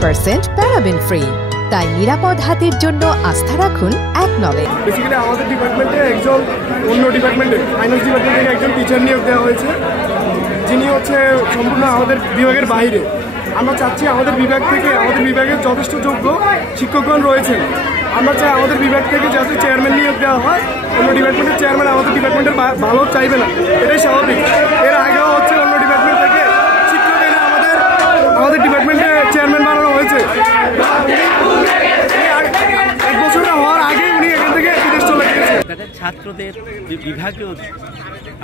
100% paraben free. তাই নিরাপদ হাতের জন্য আস্থা রাখুন এক নলে। বেসিক্যালি আমাদের ডিপার্টমেন্টে একজন অন্য ডিপার্টমেন্টে ফাইন্যান্স ডিপার্টমেন্ট থেকে একজন টিচার নিয়োগ দেওয়া হয়েছে, যিনি হচ্ছে সম্পূর্ণ আমাদের বিভাগের বাইরে। আমরা চাচ্ছি আমাদের বিভাগ থেকে, আমাদের বিভাগের যথেষ্ট যোগ্য শিক্ষকগণ রয়েছেন, আমরা চাই আমাদের বিভাগ থেকে যাতে চেয়ারম্যান নিয়োগ দেওয়া হয়। অন্য ডিপার্টমেন্টের চেয়ারম্যান আমাদের ডিপার্টমেন্টের ভালো চাইবে না, এটাই স্বাভাবিক। এর আগেও হচ্ছে অন্য ডিপার্টমেন্ট থেকে শিক্ষক এনে আমাদের ডিপার্টমেন্টে চেয়ারম্যান বানানো হয়েছে। এক বছর হওয়ার আগে উনি এখান থেকে বিদেশ চলে গিয়েছে। ছাত্রদের বিভাগীয়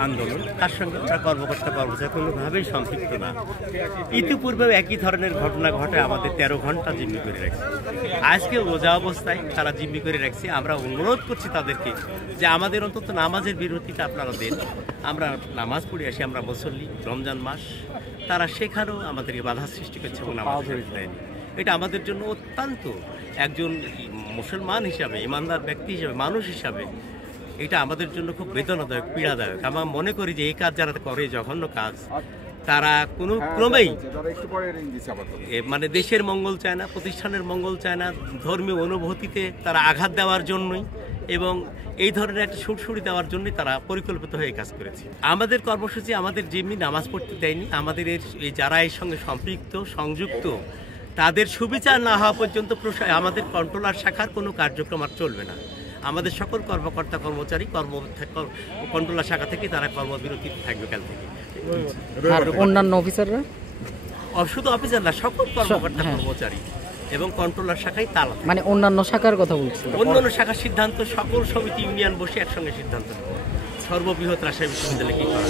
আন্দোলন, তার সঙ্গে তারা কর্মকর্তা কর্মচারী কোনোভাবেই সম্পৃক্ত না। ইতিপূর্বেও একই ধরনের ঘটনা ঘটে, আমাদের 13 ঘন্টা জিম্মি করে রাখছে। আজকে রোজা অবস্থায় তারা জিম্মি করে রাখছে। আমরা অনুরোধ করছি তাদেরকে যে আমাদের অন্তত নামাজের বিরতিটা আপনারা দেন। আমরা নামাজ পড়ে আসি, আমরা মুসল্লি, রমজান মাস, তারা সেখানেও আমাদেরকে বাধা সৃষ্টি করছে এবং নামাজ দেয়নি। এটা আমাদের জন্য অত্যন্ত, একজন মুসলমান হিসাবে, ইমানদার ব্যক্তি হিসাবে, মানুষ হিসাবে এটা আমাদের জন্য খুব বেদনাদায়ক, পীড়াদায়ক। আমরা মনে করি যে এই কাজ যারা করে, জঘন্য কাজ, তারা কোনো ক্রমেই মানে দেশের মঙ্গল চায় না, প্রতিষ্ঠানের মঙ্গল চায় না, ধর্মীয় অনুভূতিতে তারা আঘাত দেওয়ার জন্যই এবং এই ধরনের একটা সুরসুরি দেওয়ার জন্যই তারা পরিকল্পিত হয়ে কাজ করেছে। আমাদের কর্মসূচি, আমাদের যেমনি নামাজ পড়তে দেয়নি, আমাদের এই যারা এর সঙ্গে সম্পৃক্ত, সংযুক্ত, তাদের সুবিচার না হওয়া পর্যন্ত আমাদের কন্ট্রোলার শাখার কোনো কার্যক্রম আর চলবে না। আমাদের সকল কর্মকর্তা কর্মচারী কন্ট্রোলার শাখা থেকে তারা কর্মবিরতিতে থাকবে কাল থেকে। অন্যান্য অফিসাররা, শুধু অফিসার না, সকল কর্মকর্তা কর্মচারী এবং কন্ট্রোলার শাখায় তালা, মানে অন্যান্য শাখার কথা বলছি। অন্যান্য শাখার সিদ্ধান্ত সকল সমিতি ইউনিয়ন বসে একসঙ্গে সিদ্ধান্ত নেব সর্ববৃহৎ রাজশাহী বিশ্ববিদ্যালয়ে কি করা।